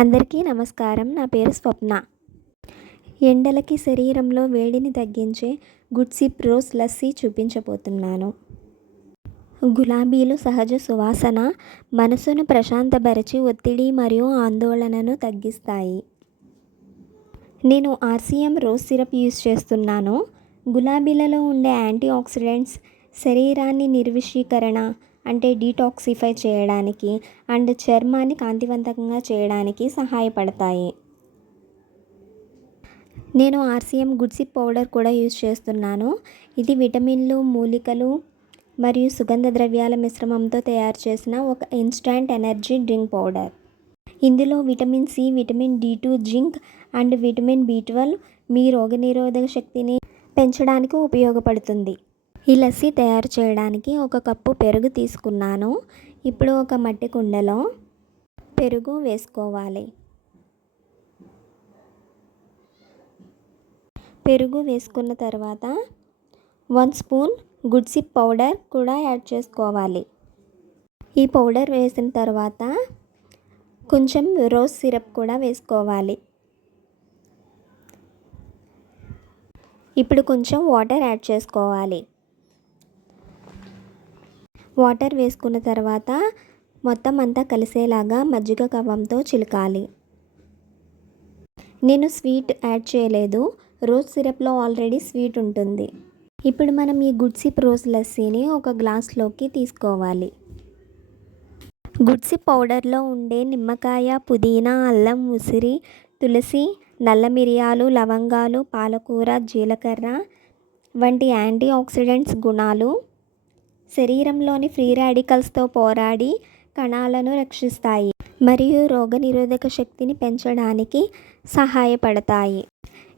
అందరికీ నమస్కారం. నా పేరు స్వప్న. ఎండలకి శరీరంలో వేడిని తగ్గించే గుడ్ సిప్ రోజ్ లస్సీ చూపించబోతున్నాను. గులాబీలు సహజ సువాసన మనసును ప్రశాంతపరిచి ఒత్తిడి మరియు ఆందోళనను తగ్గిస్తాయి. నేను ఆర్సీఎం రోజ్ సిరప్ యూస్ చేస్తున్నాను. గులాబీలలో ఉండే యాంటీ ఆక్సిడెంట్స్ శరీరాన్ని నిర్విషీకరణ అంటే డీటాక్సిఫై చేయడానికి అండ్ చర్మాన్ని కాంతివంతంగా చేయడానికి సహాయపడతాయి. నేను ఆర్సీఎం గుడ్ సిప్ పౌడర్ కూడా యూజ్ చేస్తున్నాను. ఇది విటమిన్లు, మూలికలు మరియు సుగంధ ద్రవ్యాల మిశ్రమంతో తయారు చేసిన ఒక ఇన్స్టంట్ ఎనర్జీ డ్రింక్ పౌడర్. ఇందులో vitamin C, vitamin D2, zinc and vitamin B12 మీ రోగనిరోధక శక్తిని పెంచడానికి ఉపయోగపడుతుంది. ఈ లస్సీ తయారు చేయడానికి 1 కప్పు పెరుగు తీసుకున్నాను. ఇప్పుడు ఒక మట్టి కుండలో పెరుగు వేసుకోవాలి. పెరుగు వేసుకున్న తర్వాత 1 స్పూన్ గుడ్ సిప్ పౌడర్ కూడా యాడ్ చేసుకోవాలి. ఈ పౌడర్ వేసిన తర్వాత కొంచెం రోజ్ సిరప్ కూడా వేసుకోవాలి. ఇప్పుడు కొంచెం వాటర్ యాడ్ చేసుకోవాలి. వాటర్ వేసుకున్న తర్వాత మొత్తం అంతా కలిసేలాగా మజ్జిగ కవ్వంతో చిలకాలి. నేను స్వీట్ యాడ్ చేయలేదు. రోజ్ సిరప్లో ఆల్రెడీ స్వీట్ ఉంటుంది. ఇప్పుడు మనం ఈ గుడ్ సిప్ రోజ్ లస్సీని ఒక గ్లాస్లోకి తీసుకోవాలి. గుడ్ సిప్ పౌడర్లో ఉండే నిమ్మకాయ, పుదీనా, అల్లం, ఉసిరి, తులసి, నల్ల మిరియాలు, లవంగాలు, పాలకూర, జీలకర్ర వంటి యాంటీ ఆక్సిడెంట్స్ గుణాలు శరీరంలోని ఫ్రీ రాడికల్స్తో పోరాడి కణాలను రక్షిస్తాయి మరియు రోగనిరోధక శక్తిని పెంచడానికి సహాయపడతాయి.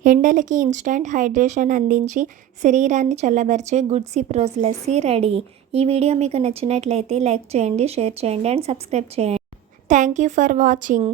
ఎండలకి ఇన్స్టంట్ హైడ్రేషన్ అందించి శరీరాన్ని చల్లబరిచే good sip rose lassi ready. ఈ వీడియో మీకు నచ్చినట్లయితే లైక్ చేయండి, షేర్ చేయండి అండ్ సబ్స్క్రైబ్ చేయండి. Thank you for watching.